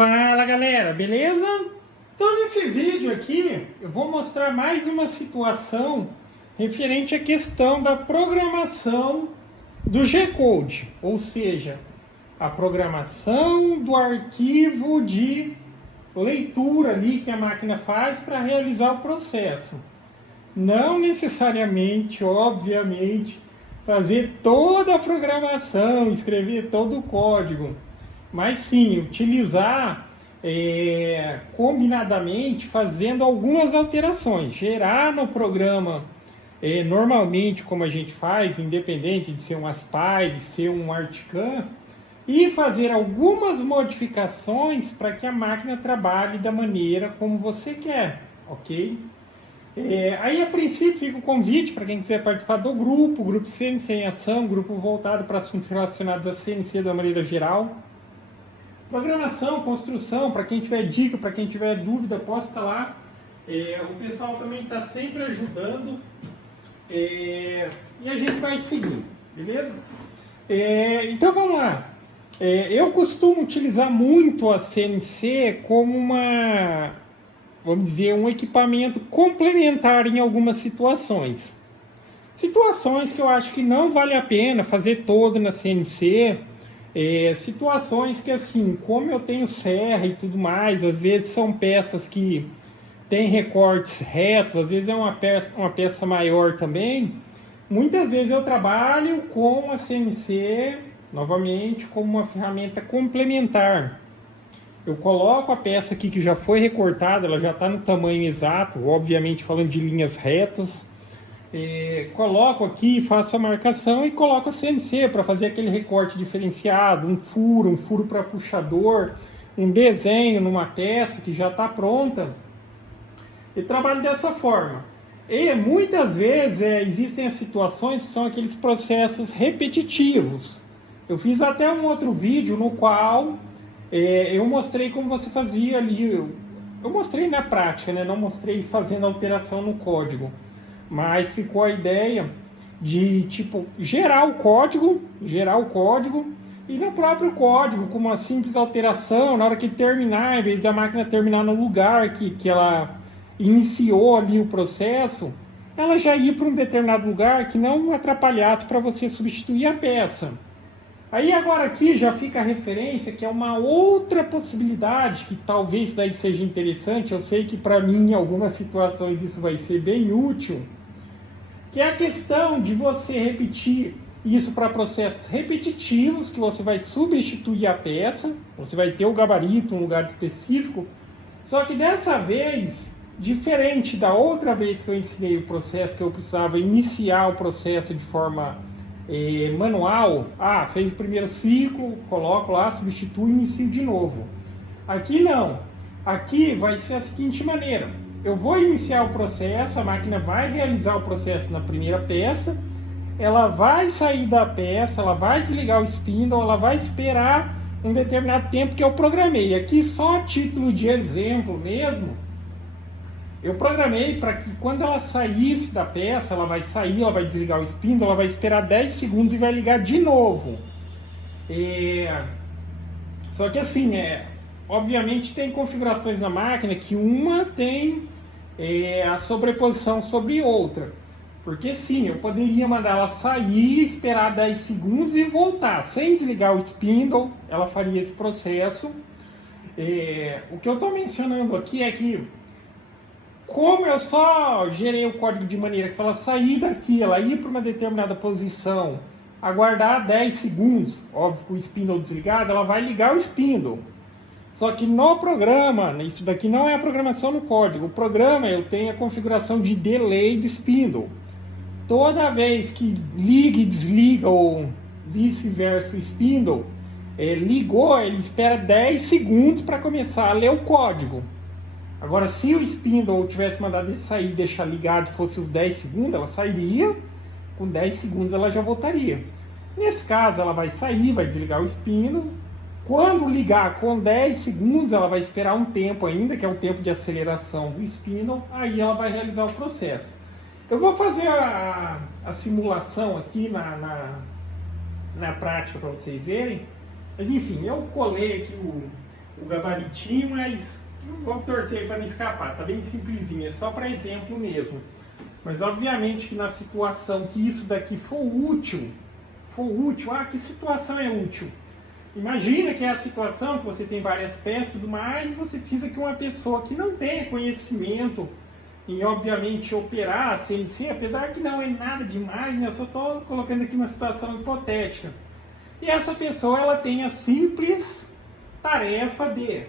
Fala galera, beleza? Então nesse vídeo aqui eu vou mostrar mais uma situação referente à questão da programação do G-Code, ou seja, a programação do arquivo de leitura ali que a máquina faz para realizar o processo. Não necessariamente, obviamente, fazer toda a programação, escrever todo o código, mas sim utilizar combinadamente, fazendo algumas alterações, gerar no programa normalmente como a gente faz, independente de ser um ASPI, de ser um Artican, e fazer algumas modificações para que a máquina trabalhe da maneira como você quer, ok? Aí a princípio fica o convite para quem quiser participar do grupo CNC em Ação, grupo voltado para assuntos relacionados a CNC da maneira geral. Programação, construção, para quem tiver dica, para quem tiver dúvida, posta lá. O pessoal também está sempre ajudando e a gente vai seguindo, beleza? Então vamos lá. Eu costumo utilizar muito a CNC como vamos dizer, um equipamento complementar em algumas situações. Situações que eu acho que não vale a pena fazer todo na CNC. Situações que, assim, como eu tenho serra e tudo mais, às vezes são peças que têm recortes retos, às vezes é uma peça maior também. Muitas vezes eu trabalho com a CNC, novamente, como uma ferramenta complementar. Eu coloco a peça aqui que já foi recortada, ela já está no tamanho exato, obviamente falando de linhas retas. Coloco aqui, faço a marcação e coloco a CNC para fazer aquele recorte diferenciado, um furo para puxador, um desenho numa peça que já está pronta. E trabalho dessa forma. E muitas vezes existem as situações que são aqueles processos repetitivos. Eu fiz até um outro vídeo no qual eu mostrei como você fazia ali. Eu mostrei na prática, né? Não mostrei fazendo alteração no código. Mas ficou a ideia de tipo gerar o código e no próprio código, com uma simples alteração, na hora que terminar, em vez da máquina terminar no lugar que ela iniciou ali o processo, ela já ia para um determinado lugar que não atrapalhasse para você substituir a peça. Aí agora aqui já fica a referência, que é uma outra possibilidade, que talvez daí seja interessante, eu sei que para mim em algumas situações isso vai ser bem útil, que é a questão de você repetir isso para processos repetitivos, que você vai substituir a peça, você vai ter o gabarito, um lugar específico, só que dessa vez, diferente da outra vez que eu ensinei o processo, que eu precisava iniciar o processo de forma manual, fez o primeiro ciclo, coloco lá, substituo e inicio de novo. Aqui não, aqui vai ser a seguinte maneira: eu vou iniciar o processo, a máquina vai realizar o processo na primeira peça, ela vai sair da peça, ela vai desligar o spindle, ela vai esperar um determinado tempo que eu programei. Aqui só a título de exemplo mesmo, eu programei para que quando ela saísse da peça, ela vai sair, ela vai desligar o spindle, ela vai esperar 10 segundos e vai ligar de novo. Só que assim, obviamente tem configurações na máquina que uma tem a sobreposição sobre outra. Porque sim, eu poderia mandar ela sair, esperar 10 segundos e voltar. Sem desligar o spindle, ela faria esse processo. O que eu estou mencionando aqui é que, como eu só gerei o código de maneira que ela sair daqui, ela ir para uma determinada posição, aguardar 10 segundos, óbvio que o spindle desligado, ela vai ligar o spindle. Só que no programa, isso daqui não é a programação no código. O programa, eu tenho a configuração de delay de spindle. Toda vez que liga e desliga ou vice-versa o spindle, ligou, ele espera 10 segundos para começar a ler o código. Agora, se o spindle tivesse mandado ele sair e deixar ligado, fosse os 10 segundos, ela sairia, com 10 segundos ela já voltaria. Nesse caso, ela vai sair, vai desligar o spindle. Quando ligar com 10 segundos, ela vai esperar um tempo ainda, que é o tempo de aceleração do spindle, aí ela vai realizar o processo. Eu vou fazer a simulação aqui na prática para vocês verem, mas enfim, eu colei aqui o gabaritinho, mas vamos torcer para não escapar, tá bem simplesinho, é só para exemplo mesmo. Mas obviamente que na situação que isso daqui for útil, que situação é útil? Imagina que é a situação que você tem várias peças e tudo mais, você precisa que uma pessoa que não tenha conhecimento em, obviamente, operar a CNC, apesar que não é nada demais, né? Eu só estou colocando aqui uma situação hipotética. E essa pessoa, ela tem a simples tarefa de: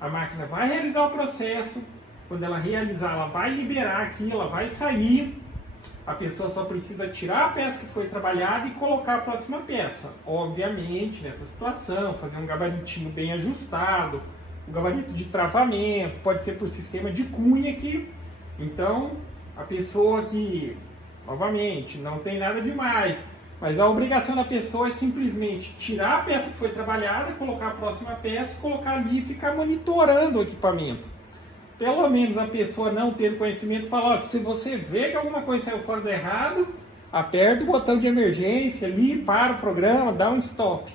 a máquina vai realizar o processo, quando ela realizar, ela vai liberar aqui, ela vai sair, a pessoa só precisa tirar a peça que foi trabalhada e colocar a próxima peça. Obviamente, nessa situação, fazer um gabaritinho bem ajustado, o gabarito de travamento, pode ser por sistema de cunha aqui. Então, a pessoa que, novamente, não tem nada demais, mas a obrigação da pessoa é simplesmente tirar a peça que foi trabalhada, colocar a próxima peça, colocar ali e ficar monitorando o equipamento. Pelo menos a pessoa não tendo conhecimento, fala: ó, se você vê que alguma coisa saiu fora do errado, aperta o botão de emergência ali, para o programa, dá um stop,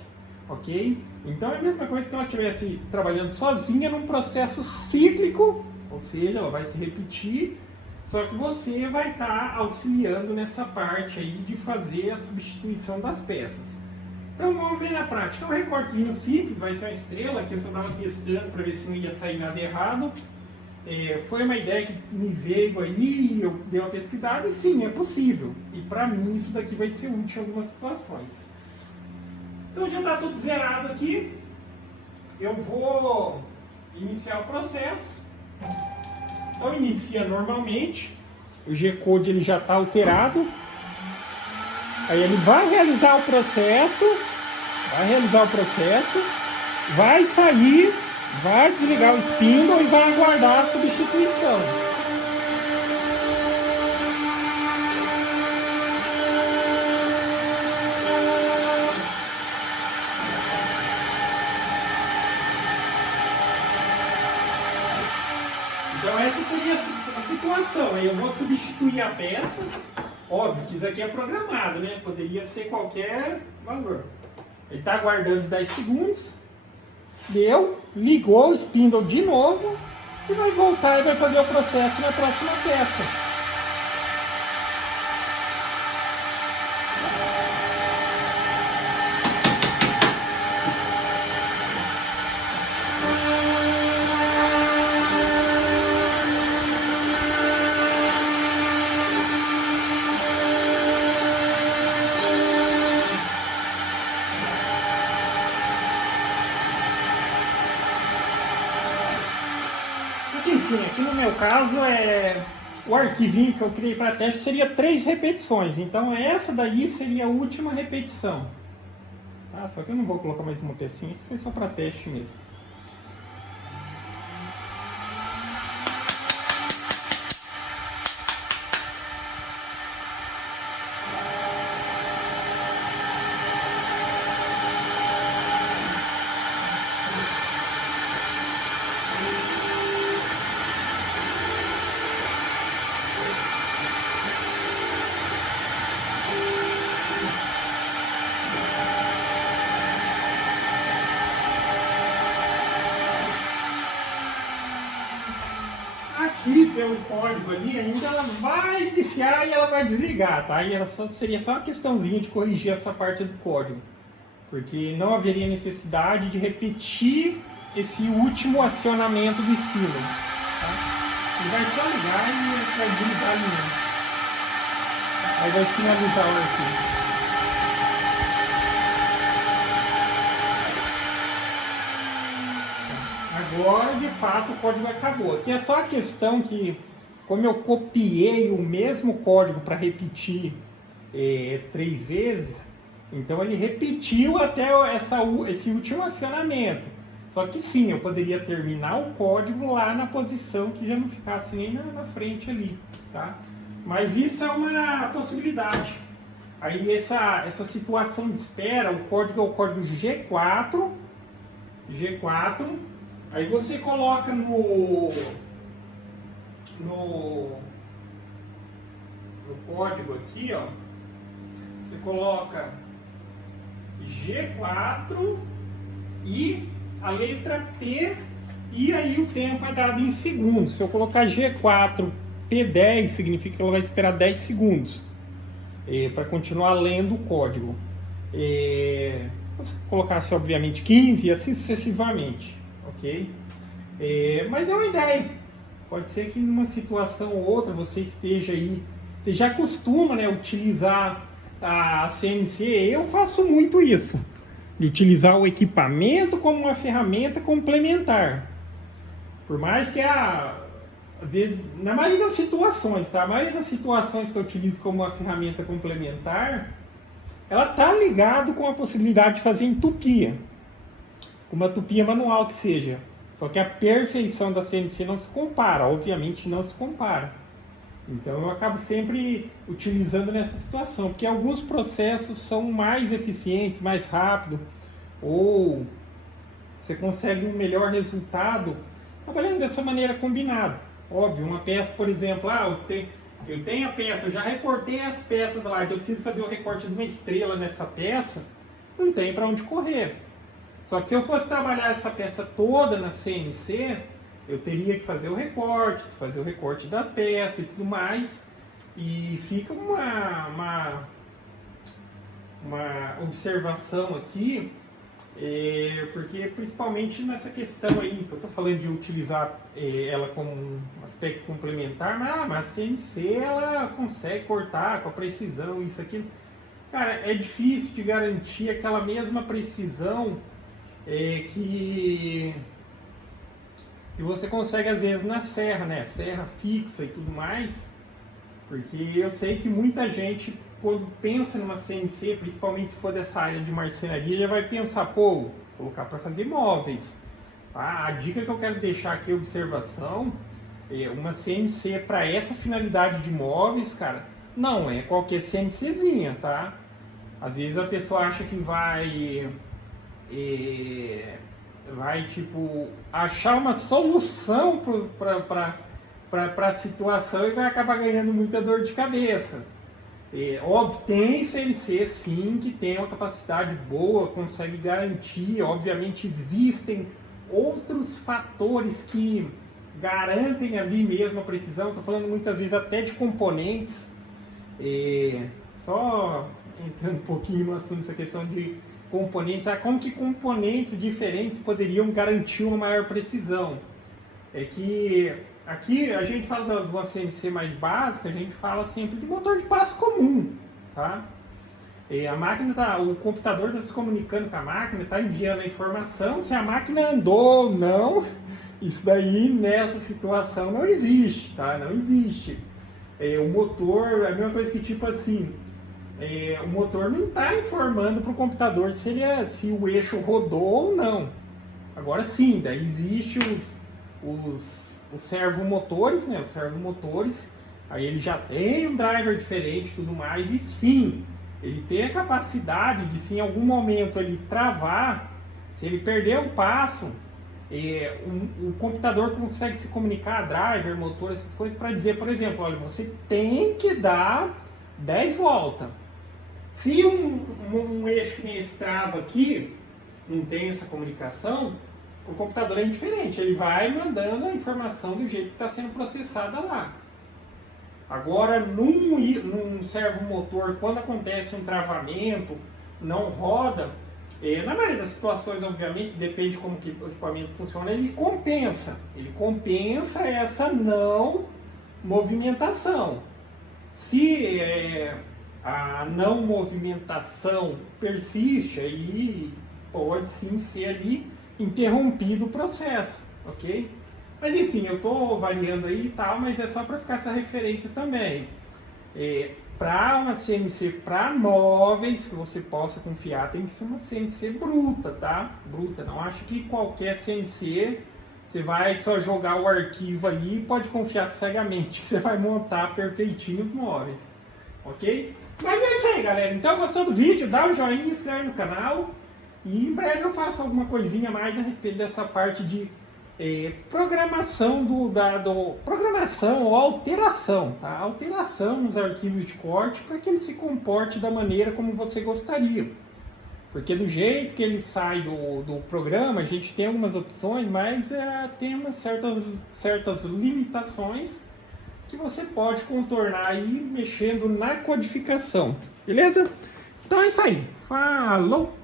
ok? Então é a mesma coisa se ela estivesse trabalhando sozinha num processo cíclico, ou seja, ela vai se repetir, só que você vai estar auxiliando nessa parte aí de fazer a substituição das peças. Então vamos ver na prática. É um recortezinho simples, vai ser uma estrela, que eu só estava testando para ver se não ia sair nada errado. Foi uma ideia que me veio aí, eu dei uma pesquisada e sim, é possível. E para mim isso daqui vai ser útil em algumas situações. Então já está tudo zerado aqui. Eu vou iniciar o processo. Então inicia normalmente. O G-Code ele já está alterado. Aí ele vai realizar o processo. Vai sair. Vai desligar o spindle e vai aguardar a substituição. Então essa seria a situação. Aí eu vou substituir a peça. Óbvio que isso aqui é programado, né? Poderia ser qualquer valor. Ele está aguardando os 10 segundos. Deu, ligou o spindle de novo e vai voltar e vai fazer o processo na próxima peça. Enfim, aqui no meu caso, o arquivinho que eu criei para teste seria 3 repetições. Então essa daí seria a última repetição. Tá? Só que eu não vou colocar mais uma pecinha, foi só para teste mesmo. Aqui pelo código ali, ainda ela vai iniciar e ela vai desligar, tá? E seria só uma questãozinha de corrigir essa parte do código, porque não haveria necessidade de repetir esse último acionamento do spindle, tá? Ele vai só ligar e vai desligar ali mesmo. Aí vai finalizar o arquivo. Agora, de fato, o código acabou. Aqui é só a questão que, como eu copiei o mesmo código para repetir 3 vezes, então ele repetiu até esse último acionamento. Só que sim, eu poderia terminar o código lá na posição que já não ficasse nem na frente ali, tá? Mas isso é uma possibilidade. Aí essa situação de espera, o código é o código G4. Aí você coloca no código aqui, ó, você coloca G4 e a letra P e aí o tempo é dado em segundos. Se eu colocar G4, P10, significa que ela vai esperar 10 segundos para continuar lendo o código. Se eu colocasse, obviamente, 15 e assim sucessivamente, ok? Mas é uma ideia. Pode ser que numa situação ou outra você esteja aí, você já costuma, né, utilizar a CNC. Eu faço muito isso, de utilizar o equipamento como uma ferramenta complementar. Por mais que às vezes, na maioria das situações, tá? A maioria das situações que eu utilizo como uma ferramenta complementar, ela tá ligado com a possibilidade de fazer entupia, uma tupia manual que seja. Só que a perfeição da CNC não se compara, obviamente não se compara. Então eu acabo sempre utilizando nessa situação, porque alguns processos são mais eficientes, mais rápidos, ou você consegue um melhor resultado trabalhando dessa maneira combinada. Óbvio, uma peça, por exemplo, eu tenho a peça, eu já recortei as peças lá, então eu preciso fazer o recorte de uma estrela nessa peça, não tem para onde correr. Só que se eu fosse trabalhar essa peça toda na CNC, eu teria que fazer o recorte da peça e tudo mais, e fica uma observação aqui, porque principalmente nessa questão aí, que eu estou falando de utilizar ela como um aspecto complementar, mas a CNC ela consegue cortar com a precisão, isso aqui. Cara, é difícil de garantir aquela mesma precisão que você consegue às vezes na serra, né? Serra fixa e tudo mais, porque eu sei que muita gente, quando pensa numa CNC, principalmente se for dessa área de marcenaria, já vai pensar, pô, vou colocar para fazer móveis. Tá? A dica que eu quero deixar aqui, observação, uma CNC para essa finalidade de móveis, cara, não é qualquer CNCzinha, tá? Às vezes a pessoa acha que vai tipo, achar uma solução para a situação e vai acabar ganhando muita dor de cabeça. Óbvio, tem CNC sim que tem uma capacidade boa, consegue garantir. Obviamente existem outros fatores que garantem ali mesmo a precisão. Estou falando muitas vezes até de componentes. Só entrando um pouquinho no assunto, essa questão de componentes, como que componentes diferentes poderiam garantir uma maior precisão. É que aqui a gente fala de uma CNC mais básica, a gente fala sempre de motor de passo comum, tá? A máquina o computador está se comunicando com a máquina, está enviando a informação, se a máquina andou ou não, isso daí nessa situação não existe, tá? Não existe. O motor, a mesma coisa que tipo assim, o motor não está informando para o computador se o eixo rodou ou não. Agora sim, daí existe os servomotores, né? Os servomotores, aí ele já tem um driver diferente e tudo mais, e sim, ele tem a capacidade de, se em algum momento ele travar, se ele perder um passo, o computador consegue se comunicar, driver, motor, essas coisas, para dizer, por exemplo, olha, você tem que dar 10 voltas. Se um eixo que nem esse trava aqui, não tem essa comunicação, o computador é indiferente, ele vai mandando a informação do jeito que está sendo processada lá. Agora, num servomotor, quando acontece um travamento, não roda, na maioria das situações, obviamente, depende de como que o equipamento funciona, ele compensa essa não movimentação. Se a não movimentação persiste, aí pode sim ser ali interrompido o processo, ok? Mas enfim, eu estou variando aí e tal, mas é só para ficar essa referência também. Para uma CNC para móveis que você possa confiar, tem que ser uma CNC bruta, tá? Bruta, não acho que qualquer CNC você vai só jogar o arquivo ali e pode confiar cegamente que você vai montar perfeitinho os móveis, ok? Mas é isso aí, galera. Então, gostou do vídeo? Dá um joinha, se inscreve no canal. E em breve eu faço alguma coisinha mais a respeito dessa parte de programação programação ou alteração, tá? Alteração nos arquivos de corte para que ele se comporte da maneira como você gostaria. Porque do jeito que ele sai do programa, a gente tem algumas opções, mas tem umas certas limitações que você pode contornar aí mexendo na codificação. Beleza? Então é isso aí. Falou!